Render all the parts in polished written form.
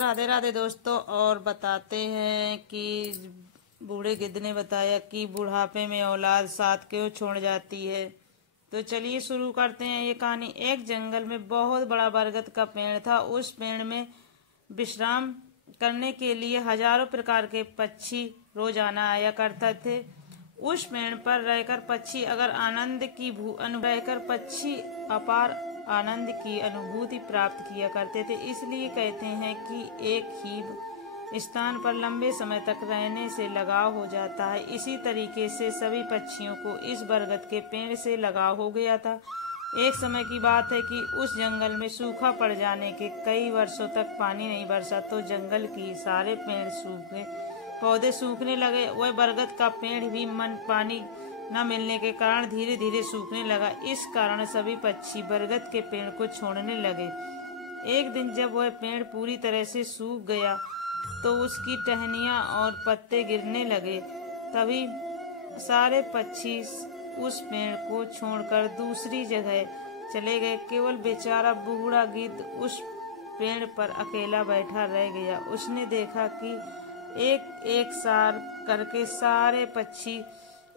राधे राधे दोस्तों। और बताते हैं कि बूढ़े गिद्ध ने बताया कि बुढ़ापे में औलाद साथ क्यों छोड़ जाती है। तो चलिए शुरू करते हैं ये कहानी। एक जंगल में बहुत बड़ा बरगद का पेड़ था। उस पेड़ में विश्राम करने के लिए हजारों प्रकार के पक्षी रोजाना आया करते थे। उस पेड़ पर रहकर पक्षी अपार आनंद की अनुभूति प्राप्त किया करते थे। इसलिए कहते हैं कि एक ही स्थान पर लंबे समय तक रहने से लगाव हो जाता है। इसी तरीके से सभी पक्षियों को इस बरगद के पेड़ से लगाव हो गया था। एक समय की बात है कि उस जंगल में सूखा पड़ जाने के कई वर्षों तक पानी नहीं बरसा, तो जंगल की सारे पेड़ सूखे, पौधे सूखने लगे। वह बरगद का पेड़ भी पानी न मिलने के कारण धीरे धीरे सूखने लगा। इस कारण सभी पक्षी बरगद के पेड़ को छोड़ने लगे। एक दिन जब वह पेड़ पूरी तरह से सूख गया तो उसकी टहनियां और पत्ते गिरने लगे। तभी सारे पक्षी उस पेड़ को छोड़कर दूसरी जगह चले गए। केवल बेचारा बूढ़ा गिद्ध उस पेड़ पर अकेला बैठा रह गया। उसने देखा कि एक एक सार करके सारे पक्षी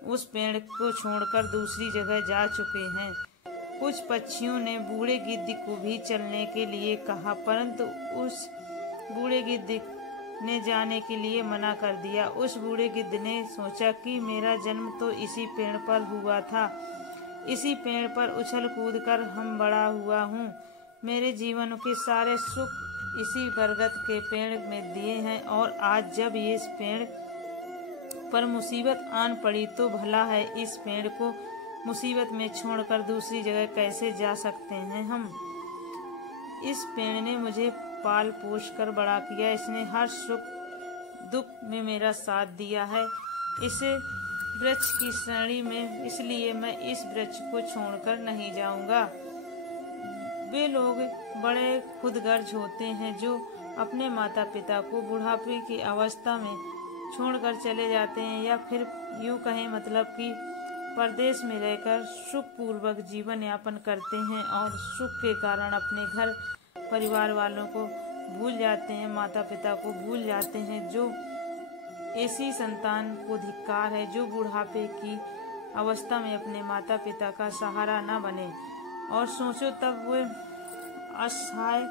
उस पेड़ को छोड़कर दूसरी जगह जा चुके हैं। कुछ पक्षियों ने बूढ़े गिद्ध को भी चलने के लिए कहा, परंतु उस बूढ़े गिद्ध ने जाने के लिए मना कर दिया। उस बूढ़े गिद्ध ने सोचा कि मेरा जन्म तो इसी पेड़ पर हुआ था, इसी पेड़ पर उछल कूद कर हम बड़ा हुआ हूँ। मेरे जीवन के सारे सुख इसी बरगद के पेड़ में दिए हैं, और आज जब ये इस पेड़ पर मुसीबत आन पड़ी तो भला है इस पेड़ को मुसीबत में छोड़कर दूसरी जगह कैसे जा सकते हैं हम। इस पेड़ ने मुझे पाल पोष कर बड़ा किया, इसने हर सुख दुख में मेरा साथ दिया है। इसे वृक्ष की श्रेणी में, इसलिए मैं इस वृक्ष को छोड़कर नहीं जाऊंगा। वे लोग बड़े खुदगर्ज होते हैं जो अपने माता पिता को बुढ़ापे की अवस्था में छोड़कर चले जाते हैं, या फिर यूं कहें मतलब कि परदेश में रहकर सुख पूर्वक जीवन यापन करते हैं और सुख के कारण अपने घर परिवार वालों को भूल जाते हैं, माता पिता को भूल जाते हैं। जो ऐसी संतान को धिक्कार है जो बुढ़ापे की अवस्था में अपने माता पिता का सहारा न बने। और सोचो तब वो असहाय,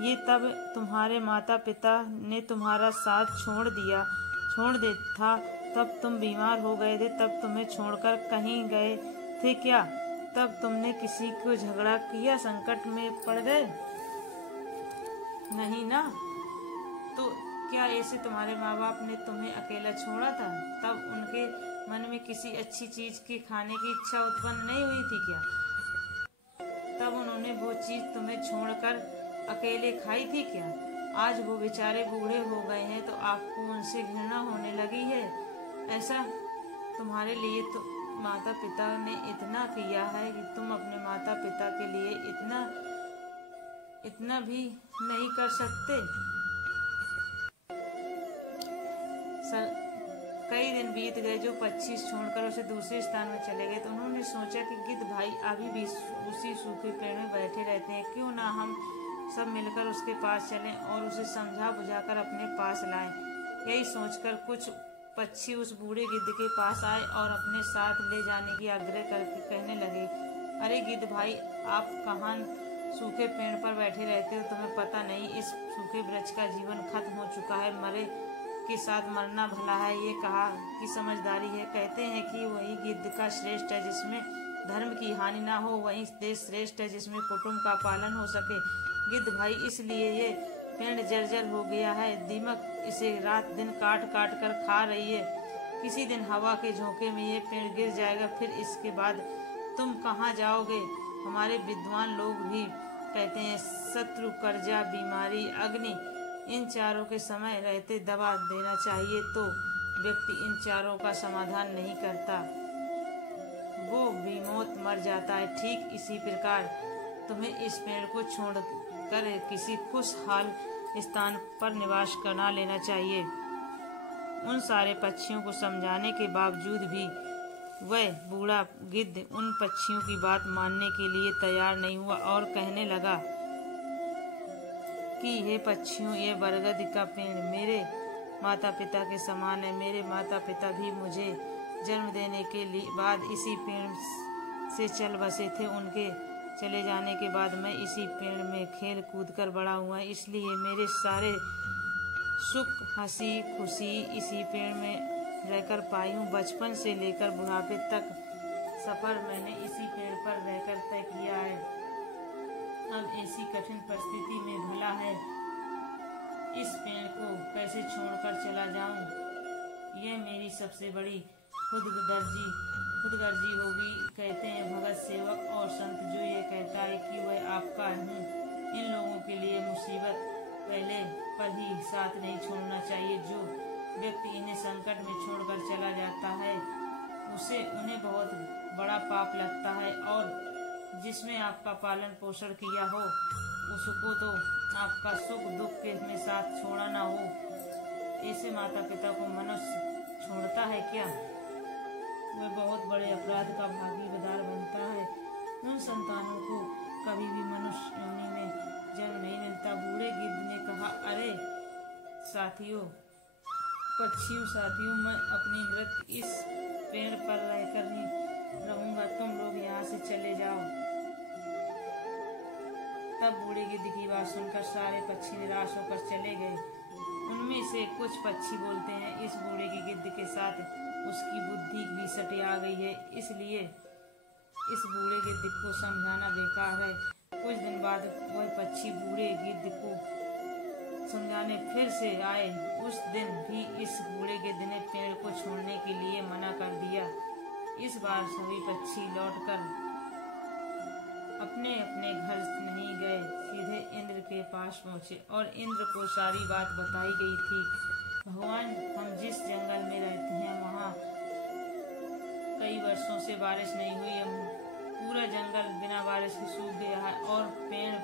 ये तब तुम्हारे माता पिता ने तुम्हारा साथ छोड़ दे था, तब तुम बीमार हो गए थे, तब तुम्हें छोड़कर कहीं गए थे क्या? तब तुमने किसी को झगड़ा किया, संकट में पड़ गए? नहीं ना। तो क्या ऐसे तुम्हारे माँ बाप ने तुम्हें अकेला छोड़ा था? तब उनके मन में किसी अच्छी चीज के खाने की इच्छा उत्पन्न नहीं हुई थी क्या? तब उन्होंने वो चीज तुम्हें छोड़कर अकेले खाई थी क्या? आज वो बेचारे बूढ़े हो गए हैं तो आपको उनसे घृणा होने लगी है। ऐसा तुम्हारे लिए तो माता पिता ने इतना किया है कि तुम अपने माता पिता के लिए इतना भी नहीं कर सकते। कई दिन बीत गए। जो पक्षी छोड़कर उसे दूसरे स्थान में चले गए तो उन्होंने सोचा कि गिद्ध भाई अभी भी उसी सूखे पेड़ में बैठे रहते हैं, क्यों ना हम सब मिलकर उसके पास चलें और उसे समझा बुझाकर अपने पास लाएं। यही सोचकर कुछ पक्षी उस बूढ़े गिद्ध के पास आए और अपने साथ ले जाने की आग्रह करके कहने लगे, अरे गिद्ध भाई, आप कहाँ सूखे पेड़ पर बैठे रहते हो? तुम्हें पता नहीं इस सूखे वृक्ष का जीवन खत्म हो चुका है, मरे के साथ मरना भला है, ये कहा कि समझदारी है। कहते हैं कि वही गिद्ध का श्रेष्ठ है जिसमें धर्म की हानि ना हो, वही देश श्रेष्ठ है जिसमें कुटुंब का पालन हो सके। गिद्ध भाई, इसलिए ये पेड़ जर्जर हो गया है, दीमक इसे रात दिन काट काट कर खा रही है। किसी दिन हवा के झोंके में ये पेड़ गिर जाएगा, फिर इसके बाद तुम कहाँ जाओगे? हमारे विद्वान लोग भी कहते हैं शत्रु, कर्जा, बीमारी, अग्नि, इन चारों के समय रहते दबा देना चाहिए तो व्यक्ति इन चारों का समाधान नहीं करता, वो बेमौत मर जाता है। ठीक इसी प्रकार तुम्हें इस पेड़ को छोड़कर किसी खुशहाल स्थान पर निवास करना लेना चाहिए। उन सारे पक्षियों को समझाने के बावजूद भी वह बूढ़ा गिद्ध उन पक्षियों की बात मानने के लिए तैयार नहीं हुआ और कहने लगा, कि हे पक्षियों, ये बरगद का पेड़ मेरे माता पिता के समान है। मेरे माता पिता भी मुझे जन्म देने के बाद इसी पेड़ से चल बसे थे। उनके चले जाने के बाद मैं इसी पेड़ में खेल कूद कर बड़ा हुआ, इसलिए मेरे सारे सुख हंसी खुशी इसी पेड़ में रहकर पाई हूँ। बचपन से लेकर बुढ़ापे तक सफर मैंने इसी पेड़ पर रहकर तय किया है। अब ऐसी कठिन परिस्थिति में भला है इस पेड़ को कैसे छोड़कर चला जाऊं। यह मेरी सबसे बड़ी खुदगर्जी होगी। कहते हैं भगत सेवक और संत, जो ये कहता है कि वह आपका हूँ। इन लोगों के लिए मुसीबत पहले पर ही साथ नहीं छोड़ना चाहिए। जो व्यक्ति इन्हें संकट में छोड़कर चला जाता है उसे उन्हें बहुत बड़ा पाप लगता है, और जिसमें आपका पालन पोषण किया हो उसको तो आपका सुख दुख के में साथ छोड़ा ना हो। ऐसे माता पिता को मनुष्य छोड़ता है क्या? वह बहुत बड़े अपराध का भागीदार बनता है। उन संतानों को कभी भी मनुष्य योनि में जन्म नहीं मिलता। बूढ़े गिद्ध ने कहा, अरे पक्षियों साथियों, मैं अपनी मृत्यु इस पेड़ पर रहकर ही रहूंगा। तुम लोग यहाँ से चले जाओ। तब बूढ़े गिद्ध की बात सुनकर सारे पक्षी निराश होकर चले गए। उनमें से कुछ पक्षी बोलते हैं, इस बूढ़े के गिद्ध के साथ उसकी बुद्धि भी सटी आ गई है, इसलिए इस बूढ़े गिद्ध को समझाना बेकार है। कुछ दिन बाद वह पक्षी बूढ़े गिद्ध को समझाने फिर से आए। उस दिन भी इस बूढ़े गिद्ध ने पेड़ को छोड़ने के लिए मना कर दिया। इस बार सभी पक्षी लौटकर अपने अपने घर नहीं गए, सीधे इंद्र के पास पहुँचे और इंद्र को सारी बात बताई गई थी। भगवान, हम जिस जंगल में रहते हैं वहाँ कई वर्षों से बारिश नहीं हुई। पूरा जंगल बिना बारिश के सूख गया है और पेड़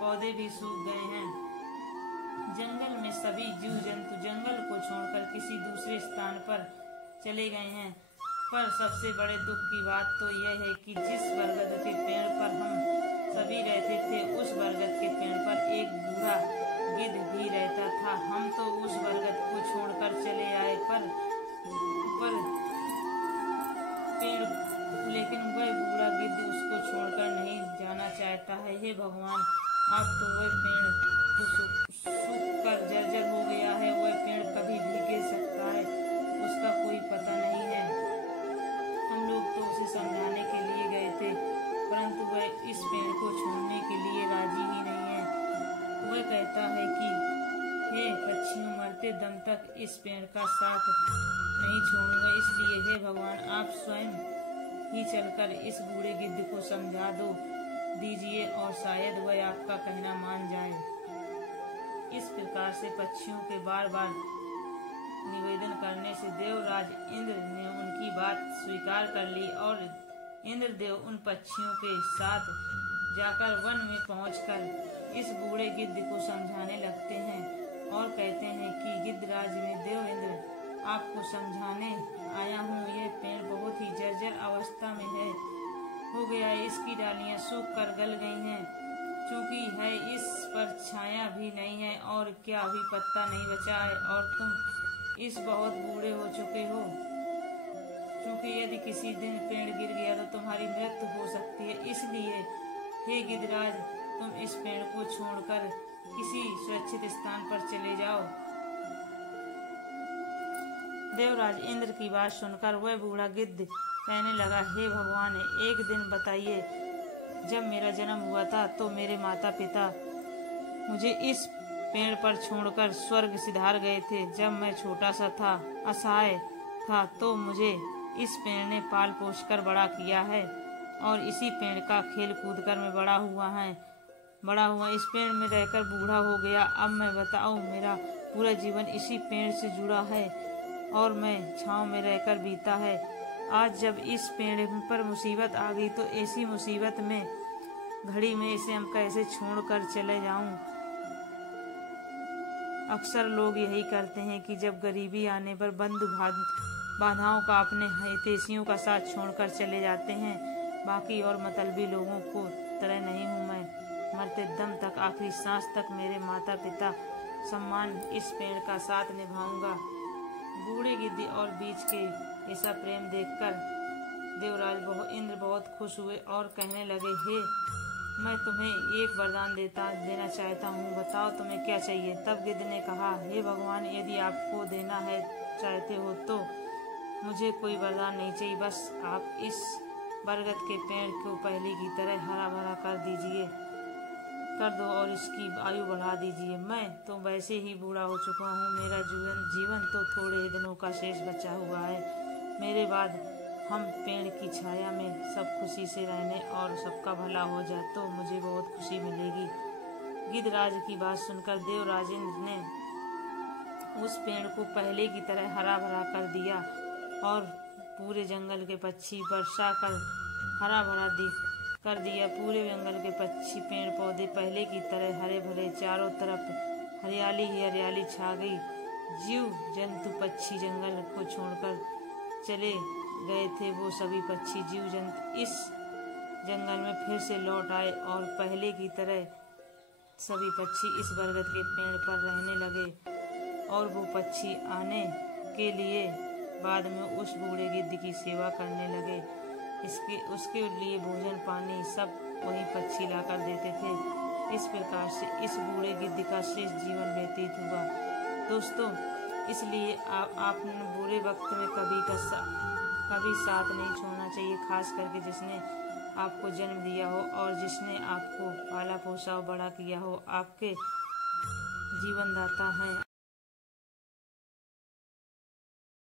पौधे भी सूख गए हैं। जंगल में सभी जीव जंतु जंगल को छोड़कर किसी दूसरे स्थान पर चले गए हैं। पर सबसे बड़े दुख की बात तो यह है कि जिस बरगद के पेड़ पर हम सभी रहते थे, उस बरगद के पेड़ पर एक बूढ़ा गिद्ध भी रहता था। हम तो उस बरगद को छोड़कर चले आए, लेकिन वह बूढ़ा गिद्ध उसको छोड़कर नहीं जाना चाहता है। हे भगवान, अब तो वह पेड़ सूख कर जर्जर हो गया है। वह पेड़ कभी भी गिर सकता है, उसका कोई पता नहीं है। हम लोग तो उसे समझाने के लिए गए थे, परंतु वह इस पेड़ को छोड़ने के लिए राजी ही नहीं है। वह कहता है कि हे पक्षियों, मरते दम तक इस पेड़ का साथ नहीं छोड़ूंगा। इसलिए हे भगवान, आप स्वयं ही चलकर इस बूढ़े गिद्ध को समझा दीजिए और शायद वह आपका कहना मान जाए। इस प्रकार से पक्षियों के बार बार निवेदन करने से देवराज इंद्र ने उनकी बात स्वीकार कर ली और इंद्रदेव उन पक्षियों के साथ जाकर वन में पहुंचकर इस बूढ़े गिद्ध को समझाने लगते हैं और कहते हैं कि गिद्धराज में देव इंद्र, आपको समझाने आया हूँ। यह पेड़ बहुत ही जर्जर अवस्था में हो गया है। इसकी डालियाँ सूख कर गल गई हैं, चूंकि है इस पर छाया भी नहीं है और क्या भी पत्ता नहीं बचा है, और तुम इस बहुत बूढ़े हो चुके हो। क्योंकि यदि किसी दिन पेड़ गिर गया तो तुम्हारी मृत्यु हो सकती है। इसलिए हे गिद्धराज, तुम इस पेड़ को छोड़कर किसी सुरक्षित स्थान पर चले जाओ। देवराज इंद्र की बात सुनकर वह बूढ़ा गिद्ध कहने लगा, हे भगवान, एक दिन बताइए, जब मेरा जन्म हुआ था तो मेरे माता पिता मुझे इस पेड़ पर छोड़कर स्वर्ग सिधार गए थे। जब मैं छोटा सा था, असहाय था, तो मुझे इस पेड़ ने पाल पोष कर बड़ा किया है और इसी पेड़ का खेल कूद कर मैं बड़ा हुआ इस पेड़ में रहकर बूढ़ा हो गया। अब मैं बताऊं, मेरा पूरा जीवन इसी पेड़ से जुड़ा है और मैं छांव में रहकर बीता है। आज जब इस पेड़ पर मुसीबत आ गई तो ऐसी मुसीबत में घड़ी में इसे हम कैसे छोड़ कर चले जाऊं। अक्सर लोग यही करते हैं कि जब गरीबी आने पर बंधु बाधाओं का अपने हितैषियों का साथ छोड़कर चले जाते हैं। बाकी और मतलबी लोगों को तरह नहीं हूँ मरते दम तक, आखिरी सांस तक मेरे माता पिता सम्मान इस पेड़ का साथ निभाऊंगा। बूढ़े गिद्ध और बीज के ऐसा प्रेम देखकर देवराज इंद्र बहुत खुश हुए और कहने लगे, हे, मैं तुम्हें एक वरदान देना चाहता हूँ, बताओ तुम्हें क्या चाहिए। तब गिद्ध ने कहा, हे भगवान, यदि आपको देना है चाहते हो तो मुझे कोई वरदान नहीं चाहिए, बस आप इस बरगद के पेड़ को पहले की तरह हरा भरा कर दो और इसकी आयु बढ़ा दीजिए। मैं तो वैसे ही बूढ़ा हो चुका हूँ, मेरा जीवन तो थोड़े ही दिनों का शेष बचा हुआ है। मेरे बाद हम पेड़ की छाया में सब खुशी से रहने और सबका भला हो जाए तो मुझे बहुत खुशी मिलेगी। गिद्धराज की बात सुनकर देवराजेंद्र ने उस पेड़ को पहले की तरह हरा भरा कर दिया और पूरे जंगल के पक्षी वर्षा कर हरा भरा कर दिया। पूरे जंगल के पक्षी पेड़ पौधे पहले की तरह हरे भरे, चारों तरफ हरियाली ही हरियाली छा गई। जीव जंतु पक्षी जंगल को छोड़कर चले गए थे, वो सभी पक्षी जीव जंतु इस जंगल में फिर से लौट आए और पहले की तरह सभी पक्षी इस बरगद के पेड़ पर रहने लगे। और वो पक्षी आने के लिए बाद में उस बूढ़े गिद्ध की सेवा करने लगे। उसके लिए भोजन पानी सब वही पक्षी लाकर देते थे। इस प्रकार से इस बूढ़े गिद्ध का शेष जीवन व्यतीत हुआ। दोस्तों, इसलिए आपने बुरे वक्त में कभी साथ नहीं छोड़ना चाहिए, खास करके जिसने आपको जन्म दिया हो और जिसने आपको पाला पोसा हो, बड़ा किया हो, आपके जीवनदाता हैं।